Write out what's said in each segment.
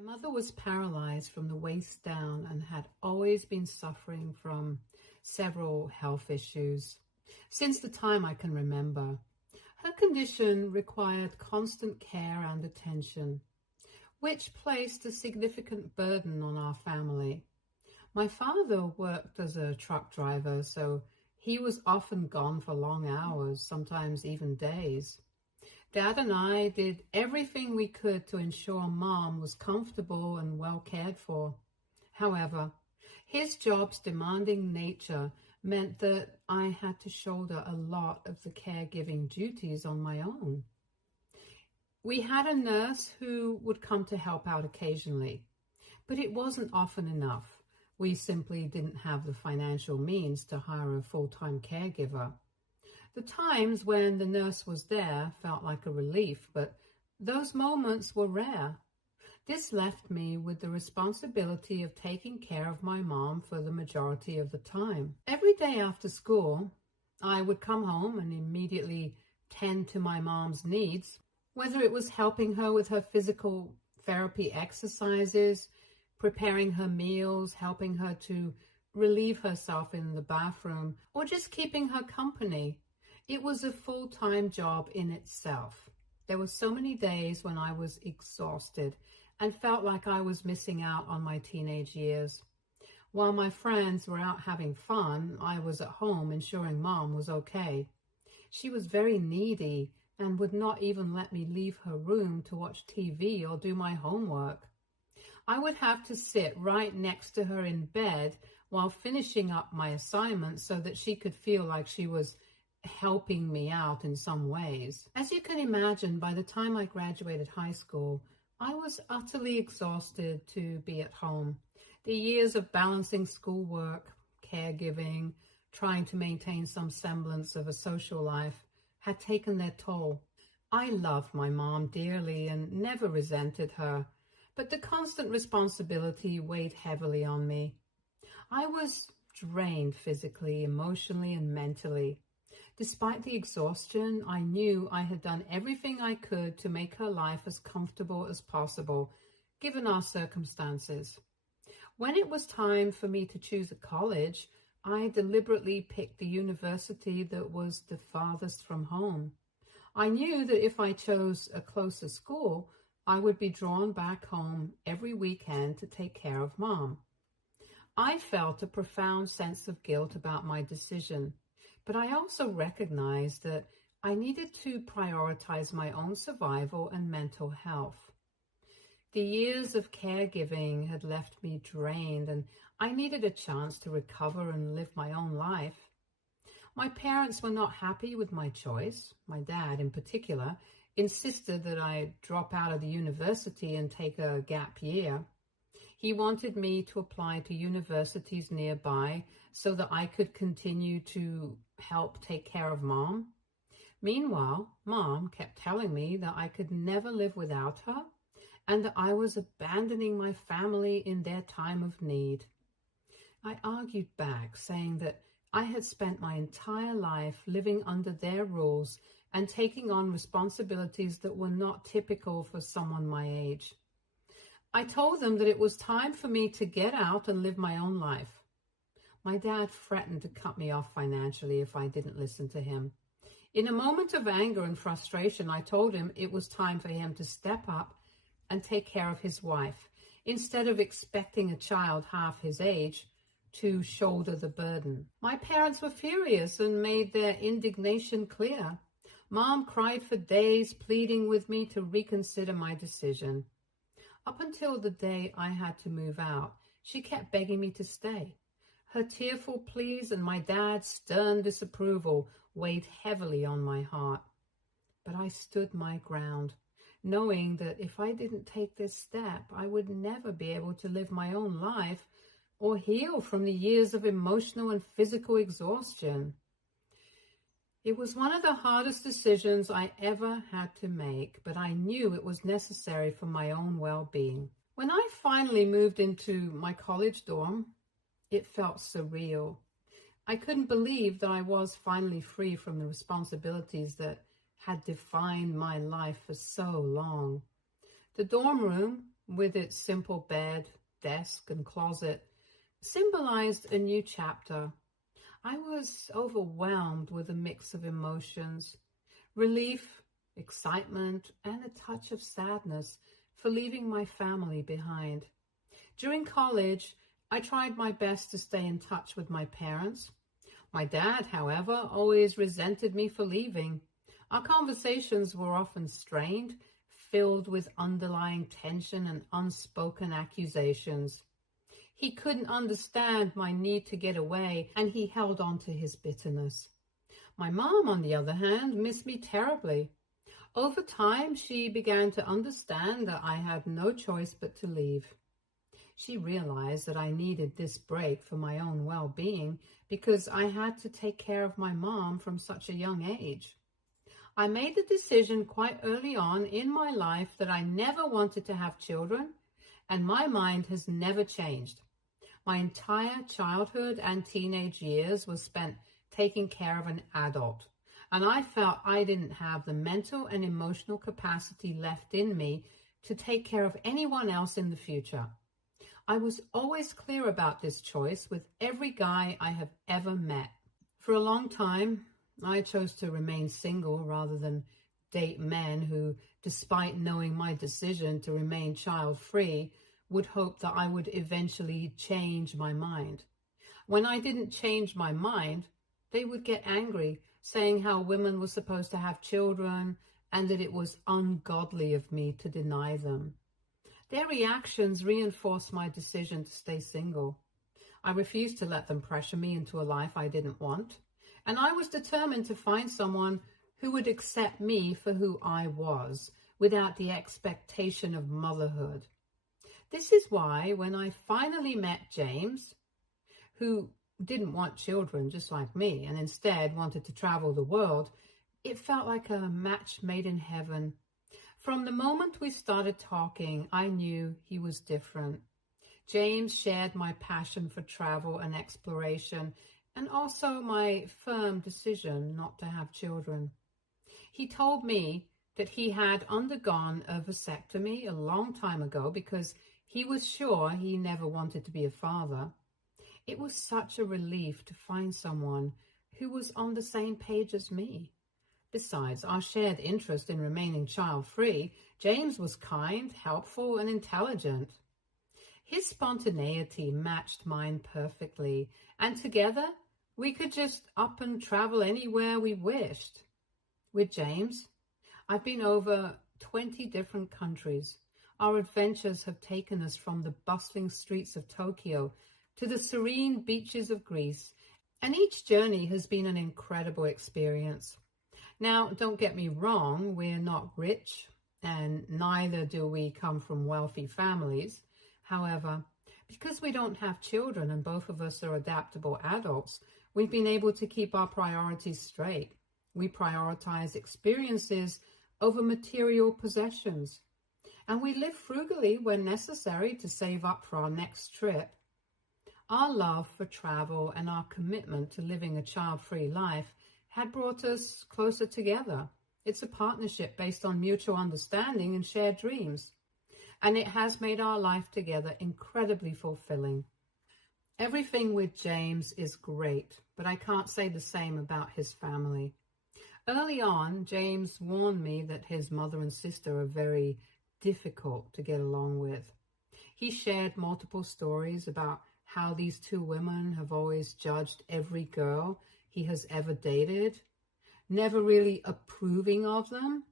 My mother was paralyzed from the waist down and had always been suffering from several health issues since the time I can remember. Her condition required constant care and attention, which placed a significant burden on our family. My father worked as a truck driver, so he was often gone for long hours, sometimes even days. Dad and I did everything we could to ensure Mom was comfortable and well cared for. However, his job's demanding nature meant that I had to shoulder a lot of the caregiving duties on my own. We had a nurse who would come to help out occasionally, but it wasn't often enough. We simply didn't have the financial means to hire a full-time caregiver. The times when the nurse was there felt like a relief, but those moments were rare. This left me with the responsibility of taking care of my mom for the majority of the time. Every day after school, I would come home and immediately tend to my mom's needs, whether it was helping her with her physical therapy exercises, preparing her meals, helping her to relieve herself in the bathroom, or just keeping her company. It was a full-time job in itself. There were so many days when I was exhausted and felt like I was missing out on my teenage years. While my friends were out having fun, I was at home ensuring Mom was okay. She was very needy and would not even let me leave her room to watch TV or do my homework. I would have to sit right next to her in bed while finishing up my assignments so that she could feel like she was helping me out in some ways. As you can imagine, by the time I graduated high school, I was utterly exhausted to be at home. The years of balancing schoolwork, caregiving, trying to maintain some semblance of a social life had taken their toll. I loved my mom dearly and never resented her, but the constant responsibility weighed heavily on me. I was drained physically, emotionally, and mentally. Despite the exhaustion, I knew I had done everything I could to make her life as comfortable as possible, given our circumstances. When it was time for me to choose a college, I deliberately picked the university that was the farthest from home. I knew that if I chose a closer school, I would be drawn back home every weekend to take care of Mom. I felt a profound sense of guilt about my decision. But I also recognized that I needed to prioritize my own survival and mental health. The years of caregiving had left me drained, and I needed a chance to recover and live my own life. My parents were not happy with my choice. My dad, in particular, insisted that I drop out of the university and take a gap year. He wanted me to apply to universities nearby so that I could continue to help take care of Mom. Meanwhile, Mom kept telling me that I could never live without her and that I was abandoning my family in their time of need. I argued back, saying that I had spent my entire life living under their rules and taking on responsibilities that were not typical for someone my age. I told them that it was time for me to get out and live my own life. My dad threatened to cut me off financially if I didn't listen to him. In a moment of anger and frustration, I told him it was time for him to step up and take care of his wife, instead of expecting a child half his age to shoulder the burden. My parents were furious and made their indignation clear. Mom cried for days, pleading with me to reconsider my decision. Up until the day I had to move out, she kept begging me to stay. Her tearful pleas and my dad's stern disapproval weighed heavily on my heart. But I stood my ground, knowing that if I didn't take this step, I would never be able to live my own life or heal from the years of emotional and physical exhaustion. It was one of the hardest decisions I ever had to make, but I knew it was necessary for my own well-being. When I finally moved into my college dorm, it felt surreal. I couldn't believe that I was finally free from the responsibilities that had defined my life for so long. The dorm room with its simple bed, desk, and closet, symbolized a new chapter. I was overwhelmed with a mix of emotions, relief, excitement, and a touch of sadness for leaving my family behind. During college, I tried my best to stay in touch with my parents. My dad, however, always resented me for leaving. Our conversations were often strained, filled with underlying tension and unspoken accusations. He couldn't understand my need to get away, and he held on to his bitterness. My mom, on the other hand, missed me terribly. Over time, she began to understand that I had no choice but to leave. She realized that I needed this break for my own well-being because I had to take care of my mom from such a young age. I made the decision quite early on in my life that I never wanted to have children, and my mind has never changed. My entire childhood and teenage years were spent taking care of an adult, and I felt I didn't have the mental and emotional capacity left in me to take care of anyone else in the future. I was always clear about this choice with every guy I have ever met. For a long time, I chose to remain single rather than date men who, despite knowing my decision to remain child-free, would hope that I would eventually change my mind. When I didn't change my mind, they would get angry, saying how women were supposed to have children and that it was ungodly of me to deny them. Their reactions reinforced my decision to stay single. I refused to let them pressure me into a life I didn't want, and I was determined to find someone who would accept me for who I was, without the expectation of motherhood. This is why, when I finally met James, who didn't want children just like me and instead wanted to travel the world, it felt like a match made in heaven. From the moment we started talking, I knew he was different. James shared my passion for travel and exploration, and also my firm decision not to have children. He told me that he had undergone a vasectomy a long time ago because he was sure he never wanted to be a father. It was such a relief to find someone who was on the same page as me. Besides our shared interest in remaining child-free, James was kind, helpful, and intelligent. His spontaneity matched mine perfectly, and together we could just up and travel anywhere we wished. With James, I've been over 20 different countries. Our adventures have taken us from the bustling streets of Tokyo to the serene beaches of Greece, and each journey has been an incredible experience. Now, don't get me wrong, we're not rich, and neither do we come from wealthy families. However, because we don't have children and both of us are adaptable adults, we've been able to keep our priorities straight. We prioritize experiences over material possessions, and we live frugally when necessary to save up for our next trip. Our love for travel and our commitment to living a child-free life had brought us closer together. It's a partnership based on mutual understanding and shared dreams, and it has made our life together incredibly fulfilling. Everything with James is great, but I can't say the same about his family. Early on, James warned me that his mother and sister are very difficult to get along with. He shared multiple stories about how these two women have always judged every girl he has ever dated, never really approving of them.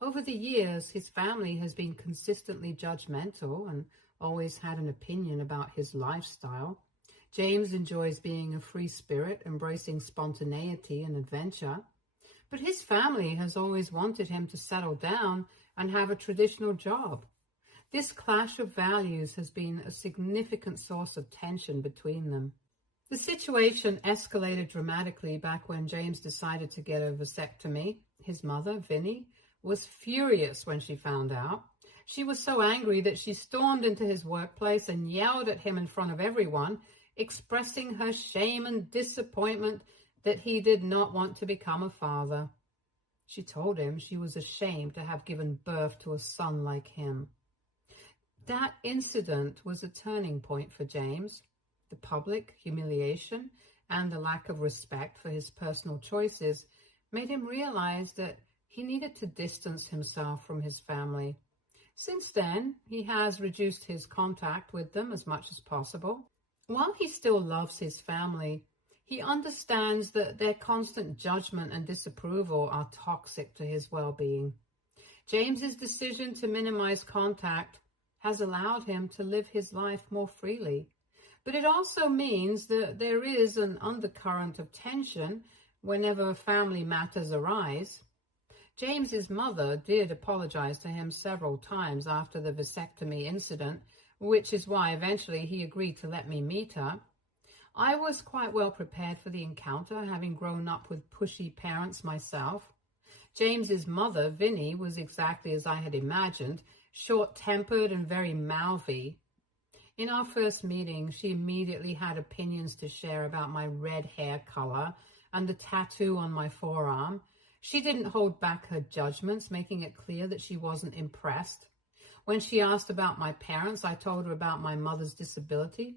Over the years, his family has been consistently judgmental and always had an opinion about his lifestyle. James enjoys being a free spirit, embracing spontaneity and adventure, but his family has always wanted him to settle down and have a traditional job. This clash of values has been a significant source of tension between them. The situation escalated dramatically back when James decided to get a vasectomy. His mother, Vinnie, was furious when she found out. She was so angry that she stormed into his workplace and yelled at him in front of everyone, expressing her shame and disappointment that he did not want to become a father. She told him she was ashamed to have given birth to a son like him. That incident was a turning point for James. The public humiliation and the lack of respect for his personal choices made him realize that he needed to distance himself from his family. Since then, he has reduced his contact with them as much as possible. While he still loves his family, he understands that their constant judgment and disapproval are toxic to his well-being. James's decision to minimize contact has allowed him to live his life more freely. But it also means that there is an undercurrent of tension whenever family matters arise. James's mother did apologize to him several times after the vasectomy incident, which is why eventually he agreed to let me meet her. I was quite well prepared for the encounter, having grown up with pushy parents myself. James's mother, Vinnie, was exactly as I had imagined, short-tempered and very mouthy. In our first meeting, she immediately had opinions to share about my red hair color and the tattoo on my forearm. She didn't hold back her judgments, making it clear that she wasn't impressed. When she asked about my parents, I told her about my mother's disability.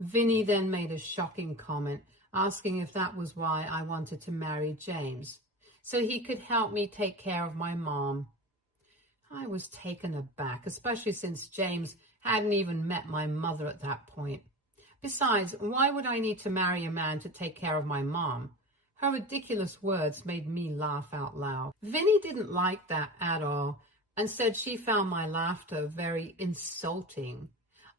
Vinnie then made a shocking comment, asking if that was why I wanted to marry James, so he could help me take care of my mom. I was taken aback, especially since James hadn't even met my mother at that point. Besides, why would I need to marry a man to take care of my mom? Her ridiculous words made me laugh out loud. Vinnie didn't like that at all and said she found my laughter very insulting.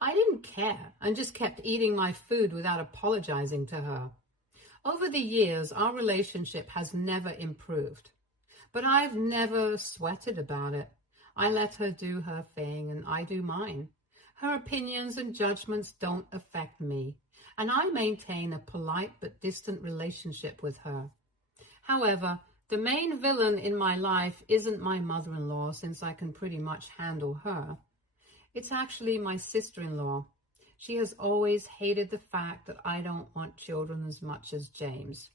I didn't care and just kept eating my food without apologizing to her. Over the years, our relationship has never improved, but I've never sweated about it. I let her do her thing and I do mine. Her opinions and judgments don't affect me, and I maintain a polite but distant relationship with her. However, the main villain in my life isn't my mother-in-law, since I can pretty much handle her. It's actually my sister-in-law. She has always hated the fact that I don't want children as much as James.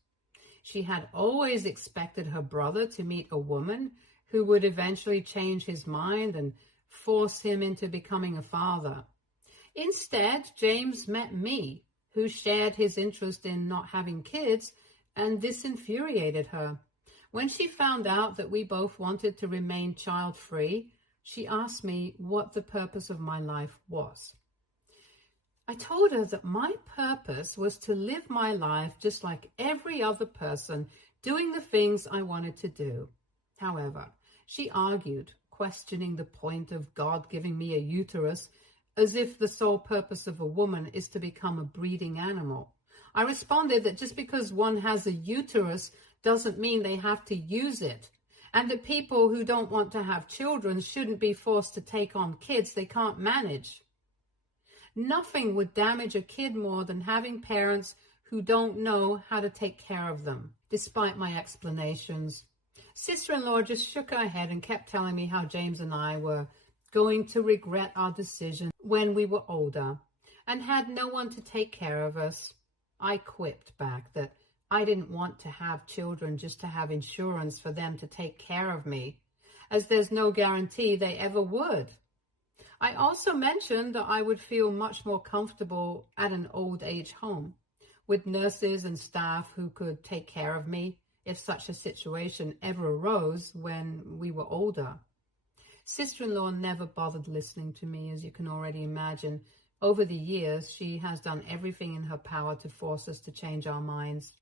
She had always expected her brother to meet a woman who would eventually change his mind and force him into becoming a father. Instead, James met me, who shared his interest in not having kids, and this infuriated her. When she found out that we both wanted to remain child-free, she asked me what the purpose of my life was. I told her that my purpose was to live my life just like every other person, doing the things I wanted to do. However, she argued, questioning the point of God giving me a uterus, as if the sole purpose of a woman is to become a breeding animal. I responded that just because one has a uterus doesn't mean they have to use it, and that people who don't want to have children shouldn't be forced to take on kids they can't manage. Nothing would damage a kid more than having parents who don't know how to take care of them, despite my explanations. Sister-in-law just shook her head and kept telling me how James and I were going to regret our decision when we were older and had no one to take care of us. I quipped back that I didn't want to have children just to have insurance for them to take care of me, as there's no guarantee they ever would. I also mentioned that I would feel much more comfortable at an old age home with nurses and staff who could take care of me if such a situation ever arose when we were older. Sister-in-law never bothered listening to me, as you can already imagine. Over the years, she has done everything in her power to force us to change our minds.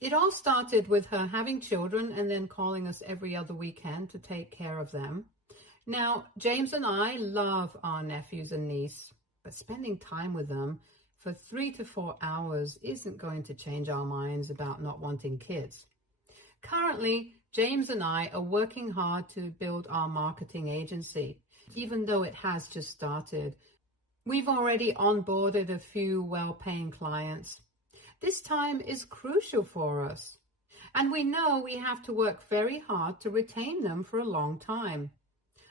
It all started with her having children and then calling us every other weekend to take care of them. Now, James and I love our nephews and niece, but spending time with them for 3 to 4 hours isn't going to change our minds about not wanting kids. Currently, James and I are working hard to build our marketing agency, even though it has just started. We've already onboarded a few well-paying clients. This time is crucial for us, and we know we have to work very hard to retain them for a long time.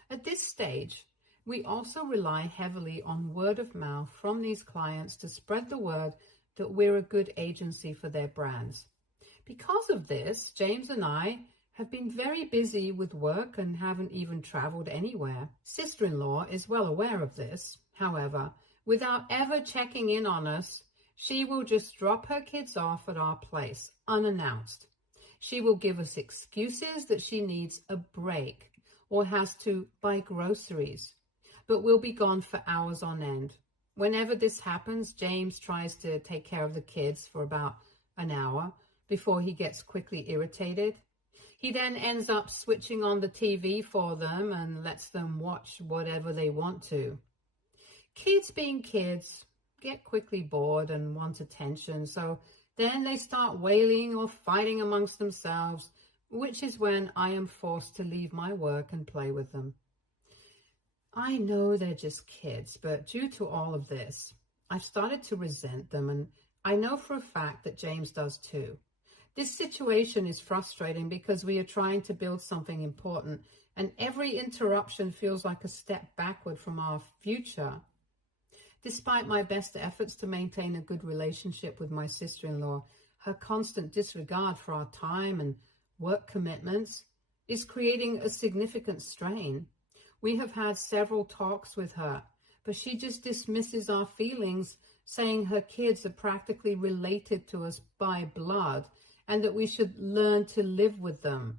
At this stage, we also rely heavily on word of mouth from these clients to spread the word that we're a good agency for their brands. Because of this, James and I have been very busy with work and haven't even traveled anywhere. Sister-in-law is well aware of this. However, without ever checking in on us, she will just drop her kids off at our place, unannounced. She will give us excuses that she needs a break or has to buy groceries, but will be gone for hours on end. Whenever this happens, James tries to take care of the kids for about an hour before he gets quickly irritated. He then ends up switching on the TV for them and lets them watch whatever they want to. Kids being kids get quickly bored and want attention, so then they start wailing or fighting amongst themselves, which is when I am forced to leave my work and play with them. I know they're just kids, but due to all of this, I've started to resent them, and I know for a fact that James does too. This situation is frustrating because we are trying to build something important, and every interruption feels like a step backward from our future. Despite my best efforts to maintain a good relationship with my sister-in-law, her constant disregard for our time and work commitments is creating a significant strain. We have had several talks with her, but she just dismisses our feelings, saying her kids are practically related to us by blood and that we should learn to live with them.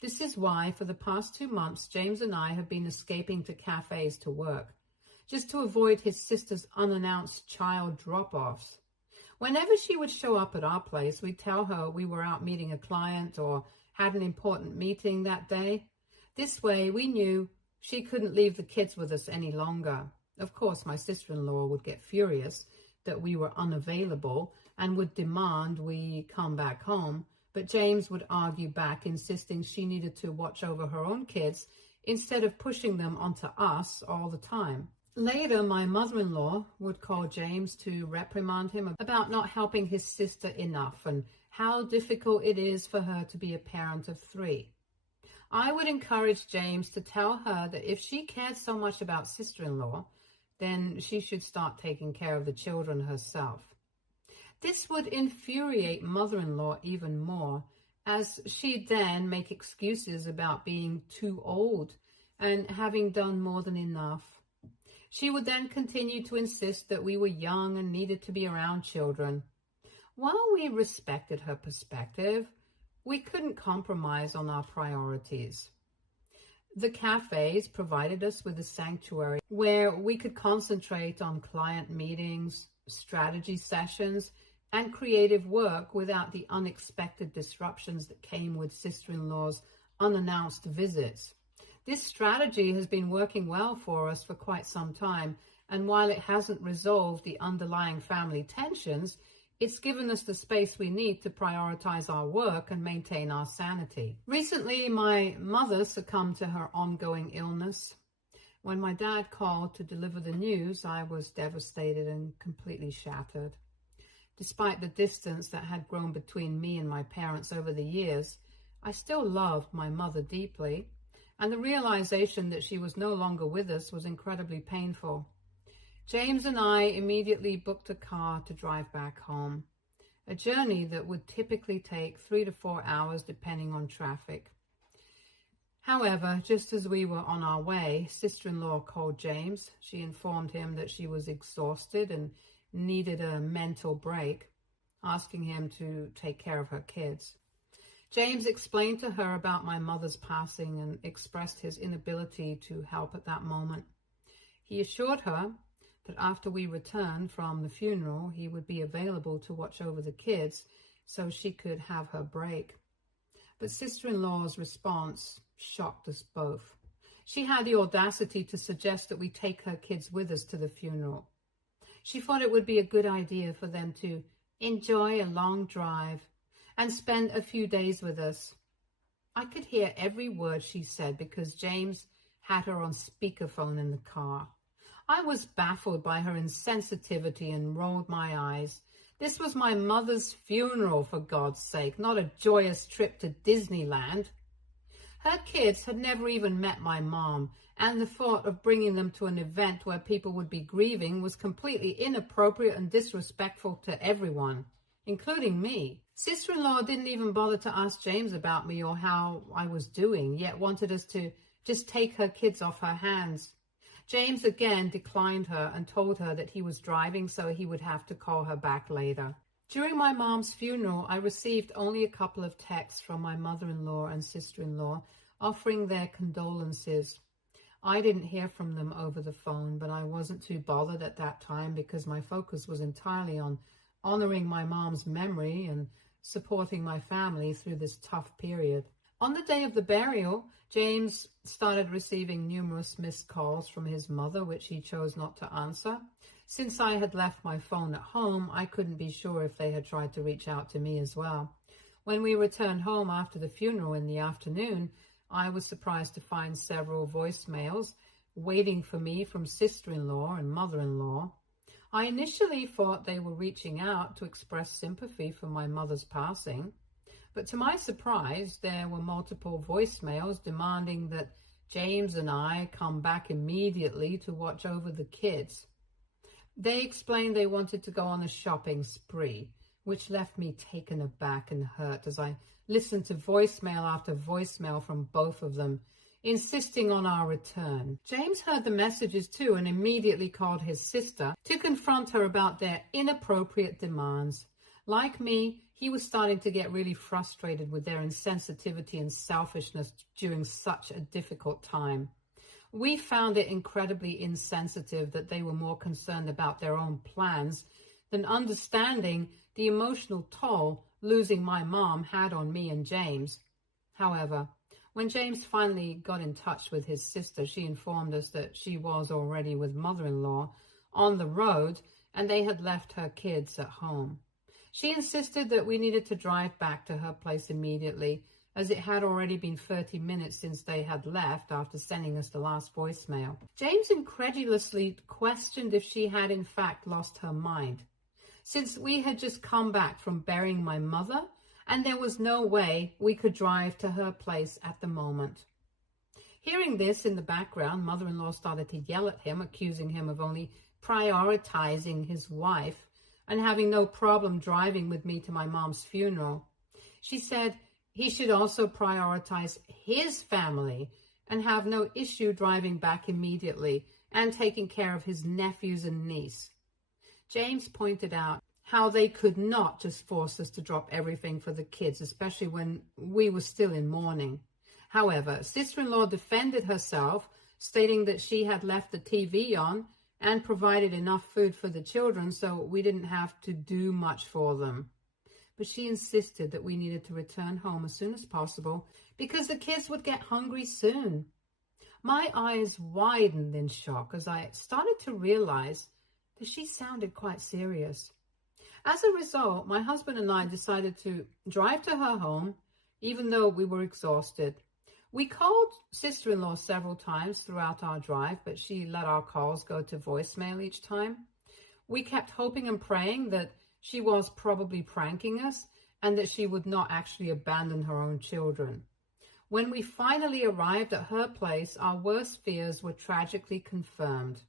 This is why, for the past 2 months, James and I have been escaping to cafes to work, just to avoid his sister's unannounced child drop-offs. Whenever she would show up at our place, we'd tell her we were out meeting a client or had an important meeting that day. This way, we knew she couldn't leave the kids with us any longer. Of course, my sister-in-law would get furious that we were unavailable and would demand we come back home, but James would argue back, insisting she needed to watch over her own kids instead of pushing them onto us all the time. Later, my mother-in-law would call James to reprimand him about not helping his sister enough and how difficult it is for her to be a parent of 3. I would encourage James to tell her that if she cared so much about sister-in-law, then she should start taking care of the children herself. This would infuriate mother-in-law even more, as she'd then make excuses about being too old and having done more than enough. She would then continue to insist that we were young and needed to be around children. While we respected her perspective, we couldn't compromise on our priorities. The cafes provided us with a sanctuary where we could concentrate on client meetings, strategy sessions, and creative work without the unexpected disruptions that came with sister-in-law's unannounced visits. This strategy has been working well for us for quite some time, and while it hasn't resolved the underlying family tensions, it's given us the space we need to prioritize our work and maintain our sanity. Recently, my mother succumbed to her ongoing illness. When my dad called to deliver the news, I was devastated and completely shattered. Despite the distance that had grown between me and my parents over the years, I still loved my mother deeply, and the realization that she was no longer with us was incredibly painful. James and I immediately booked a car to drive back home, a journey that would typically take 3 to 4 hours depending on traffic. However, just as we were on our way, sister-in-law called James. She informed him that she was exhausted and needed a mental break, asking him to take care of her kids. James explained to her about my mother's passing and expressed his inability to help at that moment. He assured her that after we returned from the funeral, he would be available to watch over the kids so she could have her break. But sister-in-law's response shocked us both. She had the audacity to suggest that we take her kids with us to the funeral. She thought it would be a good idea for them to enjoy a long drive and spend a few days with us. I could hear every word she said because James had her on speakerphone in the car. I was baffled by her insensitivity and rolled my eyes. This was my mother's funeral, for God's sake, not a joyous trip to Disneyland. Her kids had never even met my mom, and the thought of bringing them to an event where people would be grieving was completely inappropriate and disrespectful to everyone. including me. Sister-in-law didn't even bother to ask James about me or how I was doing, yet wanted us to just take her kids off her hands. James again declined her and told her that he was driving, so he would have to call her back later. During my mom's funeral, I received only a couple of texts from my mother-in-law and sister-in-law offering their condolences. I didn't hear from them over the phone, but I wasn't too bothered at that time because my focus was entirely on honoring my mom's memory and supporting my family through this tough period. On the day of the burial, James started receiving numerous missed calls from his mother, which he chose not to answer. Since I had left my phone at home, I couldn't be sure if they had tried to reach out to me as well. When we returned home after the funeral in the afternoon, I was surprised to find several voicemails waiting for me from sister-in-law and mother-in-law. I initially thought they were reaching out to express sympathy for my mother's passing, but to my surprise, there were multiple voicemails demanding that James and I come back immediately to watch over the kids. They explained they wanted to go on a shopping spree, which left me taken aback and hurt as I listened to voicemail after voicemail from both of them, insisting on our return. James heard the messages too and immediately called his sister to confront her about their inappropriate demands. Like me, he was starting to get really frustrated with their insensitivity and selfishness during such a difficult time. We found it incredibly insensitive that they were more concerned about their own plans than understanding the emotional toll losing my mom had on me and James. However, when James finally got in touch with his sister, she informed us that she was already with mother-in-law on the road and they had left her kids at home. She insisted that we needed to drive back to her place immediately, as it had already been 30 minutes since they had left after sending us the last voicemail. James incredulously questioned if she had in fact lost her mind, since we had just come back from burying my mother and there was no way we could drive to her place at the moment. Hearing this in the background, mother-in-law started to yell at him, accusing him of only prioritizing his wife and having no problem driving with me to my mom's funeral. She said he should also prioritize his family and have no issue driving back immediately and taking care of his nephews and niece. James pointed out how they could not just force us to drop everything for the kids, especially when we were still in mourning. However, sister-in-law defended herself, stating that she had left the TV on and provided enough food for the children, so we didn't have to do much for them. But she insisted that we needed to return home as soon as possible because the kids would get hungry soon. My eyes widened in shock as I started to realize that she sounded quite serious. As a result, my husband and I decided to drive to her home, even though we were exhausted. We called sister-in-law several times throughout our drive, but she let our calls go to voicemail each time. We kept hoping and praying that she was probably pranking us and that she would not actually abandon her own children. When we finally arrived at her place, our worst fears were tragically confirmed.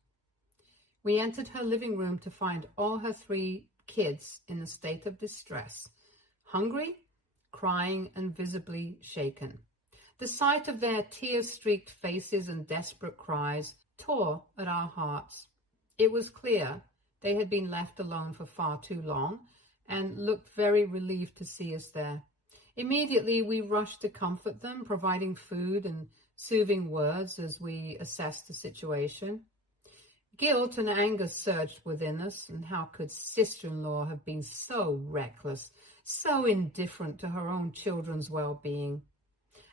We entered her living room to find all her 3 kids in a state of distress, hungry, crying, and visibly shaken. The sight of their tear-streaked faces and desperate cries tore at our hearts. It was clear they had been left alone for far too long and looked very relieved to see us there. Immediately, we rushed to comfort them, providing food and soothing words as we assessed the situation. Guilt and anger surged within us, and how could sister-in-law have been so reckless, so indifferent to her own children's well-being?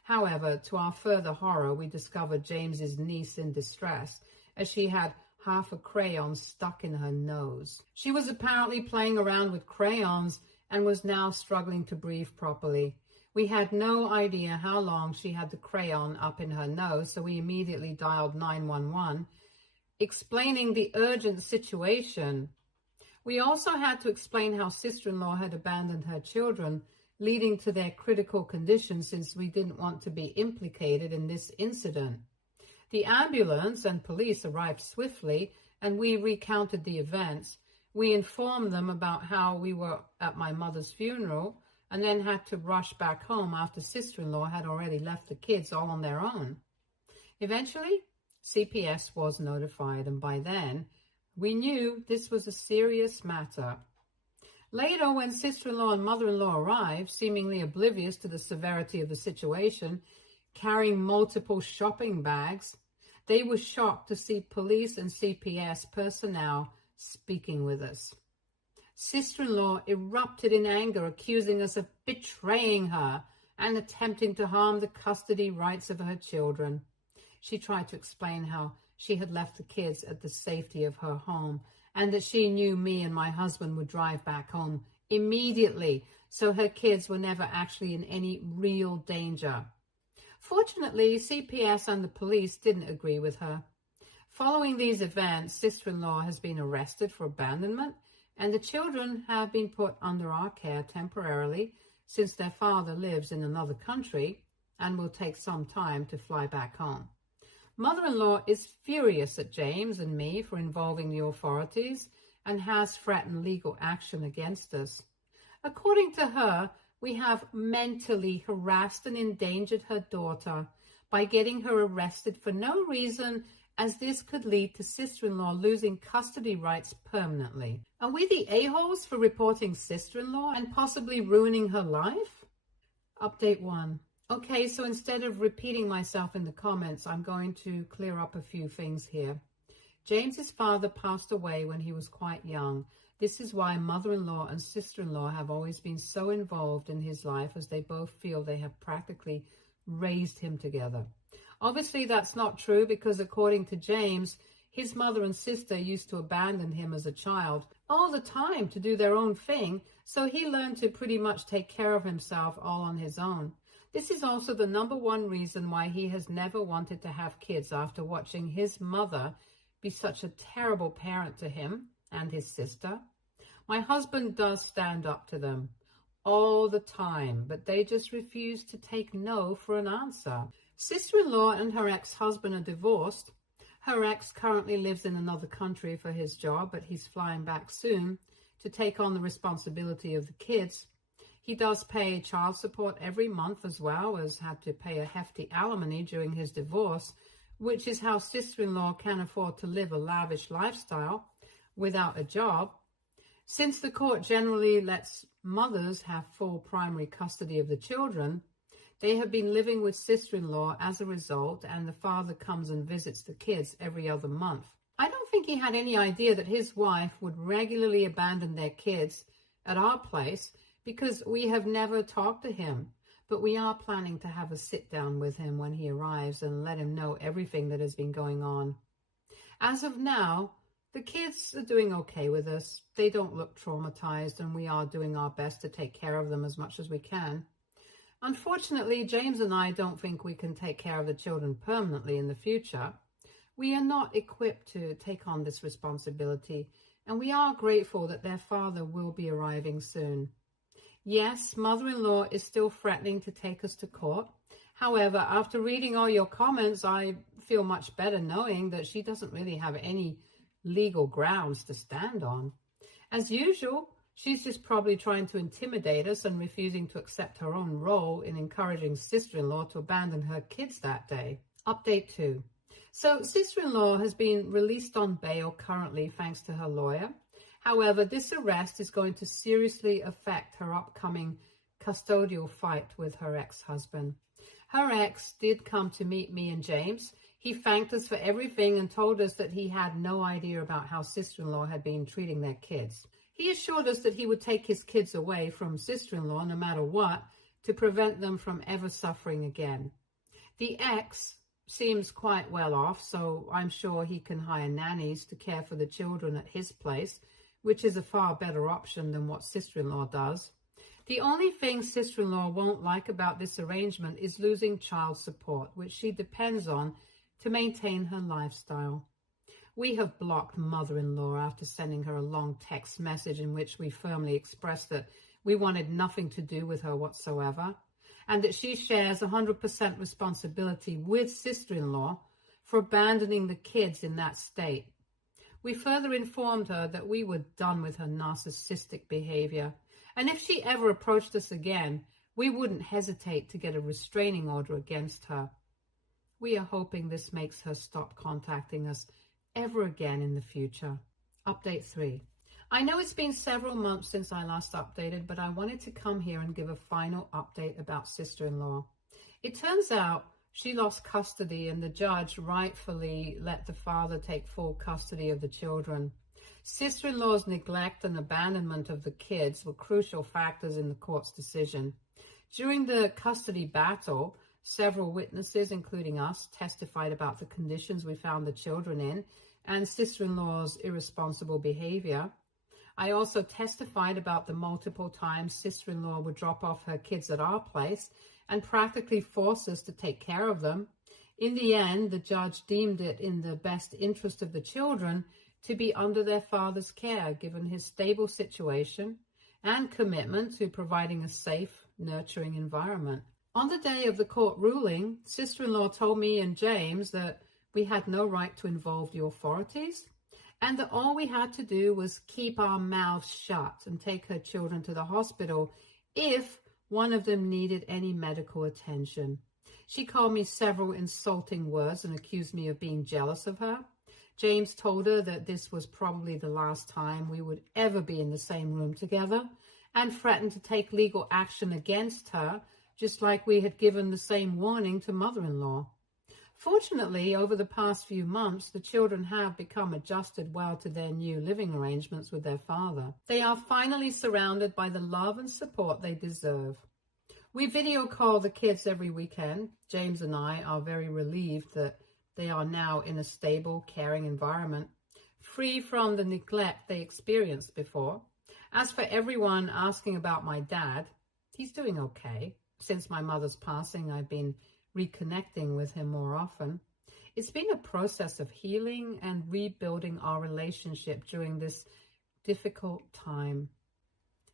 However, to our further horror, we discovered James's niece in distress, as she had half a crayon stuck in her nose. She was apparently playing around with crayons and was now struggling to breathe properly. We had no idea how long she had the crayon up in her nose, so we immediately dialed 911, explaining the urgent situation. We also had to explain how sister-in-law had abandoned her children, leading to their critical condition since we didn't want to be implicated in this incident. The ambulance and police arrived swiftly, and we recounted the events. We informed them about how we were at my mother's funeral and then had to rush back home after sister-in-law had already left the kids all on their own. Eventually, CPS was notified, and by then, we knew this was a serious matter. Later, when sister-in-law and mother-in-law arrived, seemingly oblivious to the severity of the situation, carrying multiple shopping bags, they were shocked to see police and CPS personnel speaking with us. Sister-in-law erupted in anger, accusing us of betraying her and attempting to harm the custody rights of her children. She tried to explain how she had left the kids at the safety of her home and that she knew me and my husband would drive back home immediately, so her kids were never actually in any real danger. Fortunately, CPS and the police didn't agree with her. Following these events, sister-in-law has been arrested for abandonment, and the children have been put under our care temporarily since their father lives in another country and will take some time to fly back home. Mother-in-law is furious at James and me for involving the authorities and has threatened legal action against us. According to her, we have mentally harassed and endangered her daughter by getting her arrested for no reason, as this could lead to sister-in-law losing custody rights permanently. Are we the a-holes for reporting sister-in-law and possibly ruining her life? Update 1. Okay, so instead of repeating myself in the comments, I'm going to clear up a few things here. James's father passed away when he was quite young. This is why mother-in-law and sister-in-law have always been so involved in his life, as they both feel they have practically raised him together. Obviously, that's not true, because according to James, his mother and sister used to abandon him as a child all the time to do their own thing, so he learned to pretty much take care of himself all on his own. This is also the number one reason why he has never wanted to have kids after watching his mother be such a terrible parent to him and his sister. My husband does stand up to them all the time, but they just refuse to take no for an answer. Sister-in-law and her ex-husband are divorced. Her ex currently lives in another country for his job, but he's flying back soon to take on the responsibility of the kids. He does pay child support every month, as well as had to pay a hefty alimony during his divorce, which is how sister-in-law can afford to live a lavish lifestyle without a job. Since the court generally lets mothers have full primary custody of the children, they have been living with sister-in-law as a result, and the father comes and visits the kids every other month. I don't think he had any idea that his wife would regularly abandon their kids at our place, because we have never talked to him, but we are planning to have a sit-down with him when he arrives and let him know everything that has been going on. As of now, the kids are doing okay with us. They don't look traumatized, and we are doing our best to take care of them as much as we can. Unfortunately, James and I don't think we can take care of the children permanently in the future. We are not equipped to take on this responsibility, and we are grateful that their father will be arriving soon. Yes, mother-in-law is still threatening to take us to court. However, after reading all your comments, I feel much better knowing that she doesn't really have any legal grounds to stand on. As usual, she's just probably trying to intimidate us and refusing to accept her own role in encouraging sister-in-law to abandon her kids that day. Update 2. So sister-in-law has been released on bail currently thanks to her lawyer. However, this arrest is going to seriously affect her upcoming custodial fight with her ex-husband. Her ex did come to meet me and James. He thanked us for everything and told us that he had no idea about how sister-in-law had been treating their kids. He assured us that he would take his kids away from sister-in-law no matter what, to prevent them from ever suffering again. The ex seems quite well off, so I'm sure he can hire nannies to care for the children at his place, which is a far better option than what sister-in-law does. The only thing sister-in-law won't like about this arrangement is losing child support, which she depends on to maintain her lifestyle. We have blocked mother-in-law after sending her a long text message in which we firmly expressed that we wanted nothing to do with her whatsoever, and that she shares 100% responsibility with sister-in-law for abandoning the kids in that state. We further informed her that we were done with her narcissistic behavior, and if she ever approached us again, we wouldn't hesitate to get a restraining order against her. We are hoping this makes her stop contacting us ever again in the future. Update 3. I know it's been several months since I last updated, but I wanted to come here and give a final update about sister-in-law. It turns out she lost custody and the judge rightfully let the father take full custody of the children. Sister-in-law's neglect and abandonment of the kids were crucial factors in the court's decision. During the custody battle, several witnesses, including us, testified about the conditions we found the children in and sister-in-law's irresponsible behavior. I also testified about the multiple times sister-in-law would drop off her kids at our place and practically force us to take care of them. In the end, the judge deemed it in the best interest of the children to be under their father's care, given his stable situation and commitment to providing a safe, nurturing environment. On the day of the court ruling, sister-in-law told me and James that we had no right to involve the authorities and that all we had to do was keep our mouths shut and take her children to the hospital if one of them needed any medical attention. She called me several insulting words and accused me of being jealous of her. James told her that this was probably the last time we would ever be in the same room together and threatened to take legal action against her, just like we had given the same warning to mother-in-law. Fortunately, over the past few months, the children have become adjusted well to their new living arrangements with their father. They are finally surrounded by the love and support they deserve. We video call the kids every weekend. James and I are very relieved that they are now in a stable, caring environment, free from the neglect they experienced before. As for everyone asking about my dad, he's doing okay. Since my mother's passing, I've been reconnecting with him more often. It's been a process of healing and rebuilding our relationship during this difficult time.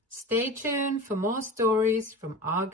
Stay tuned for more stories from our